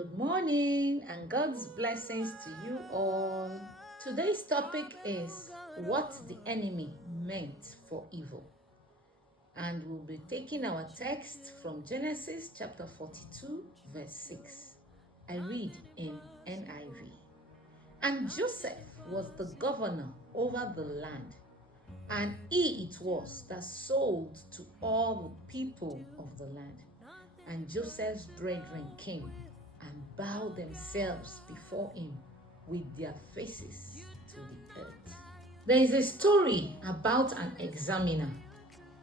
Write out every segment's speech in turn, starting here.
Good morning and God's blessings to you all. Today's topic is what the enemy meant for evil. And we'll be taking our text from Genesis chapter 42, verse 6. I read in NIV. And Joseph was the governor over the land, and he it was that sold to all the people of the land. And Joseph's brethren came and bowed themselves before him with their faces to the earth. There is a story about an examiner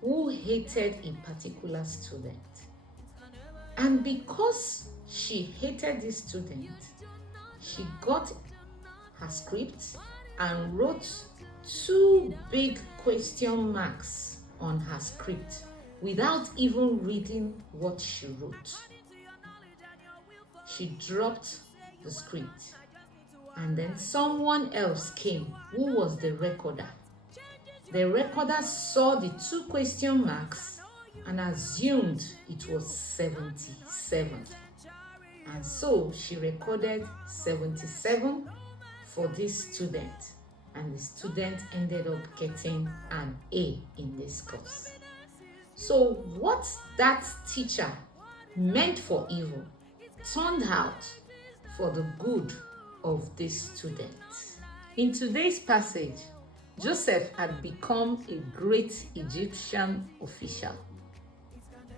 who hated a particular student. And because she hated this student, she got her script and wrote two big question marks on her script without even reading what she wrote. She dropped the script, and then someone else came who was the recorder. The recorder saw the two question marks and assumed it was 77. And so she recorded 77 for this student, and the student ended up getting an A in this course. So what that teacher meant for evil turned out for the good of this student. In today's passage, Joseph had become a great Egyptian official.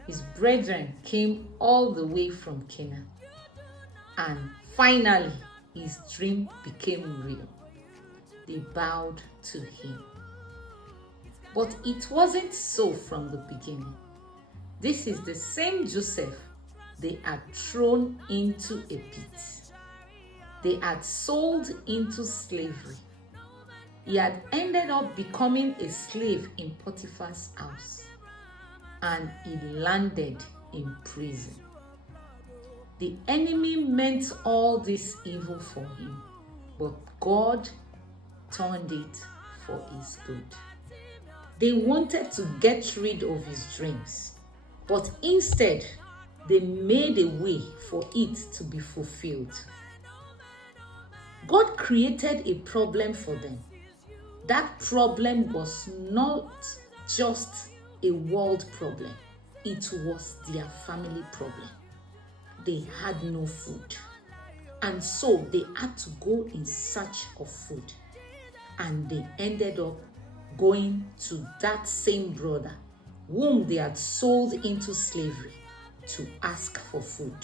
His brethren came all the way from Canaan, and finally his dream became real. They bowed to him. But it wasn't so from the beginning. This is the same Joseph they had thrown into a pit. They had sold into slavery. He had ended up becoming a slave in Potiphar's house, and he landed in prison. The enemy meant all this evil for him, but God turned it for his good. They wanted to get rid of his dreams, but instead, they made a way for it to be fulfilled. God created a problem for them. That problem was not just a world problem, it was their family problem. They had no food, and so they had to go in search of food. And they ended up going to that same brother whom they had sold into slavery to ask for food.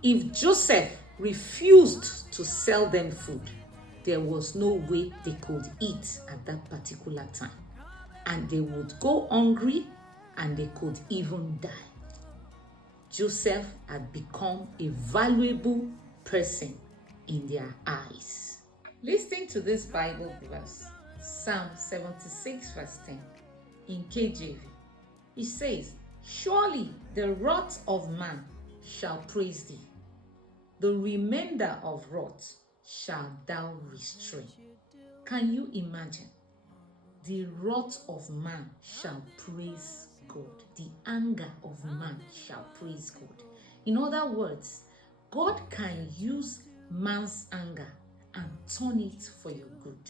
If Joseph refused to sell them food, there was no way they could eat at that particular time, and they would go hungry and they could even die. Joseph had become a valuable person in their eyes. Listen to this Bible verse, Psalm 76 verse 10 in KJV. It says, "Surely the wrath of man shall praise thee. The remainder of wrath shalt thou restrain." Can you imagine? The wrath of man shall praise God. The anger of man shall praise God. In other words, God can use man's anger and turn it for your good.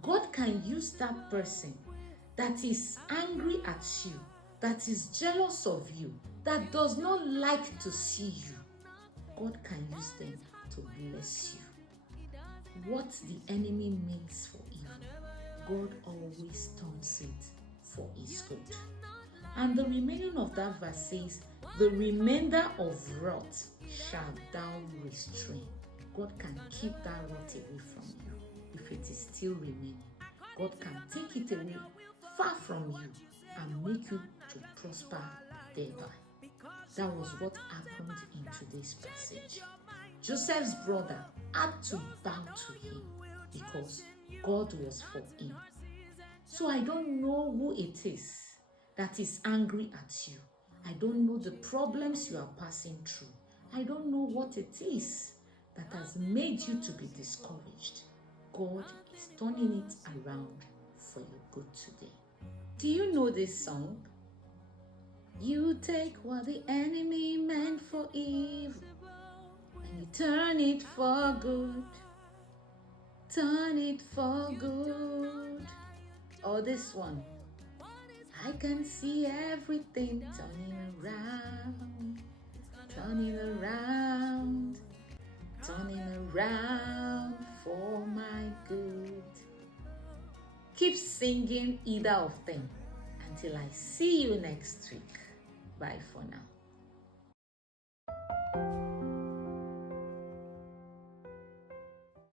God can use that person that is angry at you, that is jealous of you, that does not like to see you. God can use them to bless you. What the enemy means for evil, God always turns it for his good. And the remaining of that verse says, "The remainder of wrath shall thou restrain." God can keep that wrath away from you if it is still remaining. God can take it away far from you and make you to prosper thereby. That was what happened in today's passage. Joseph's brother had to bow to him because God was for him. So I don't know who it is that is angry at you. I don't know the problems you are passing through. I don't know what it is that has made you to be discouraged. God is turning it around for your good today. Do you know this song? You take what the enemy meant for evil, and you turn it for good. Turn it for good. Or this one. I can see everything turning around, turning around, turning around for my good. Keep singing either of them until I see you next week. Bye for now.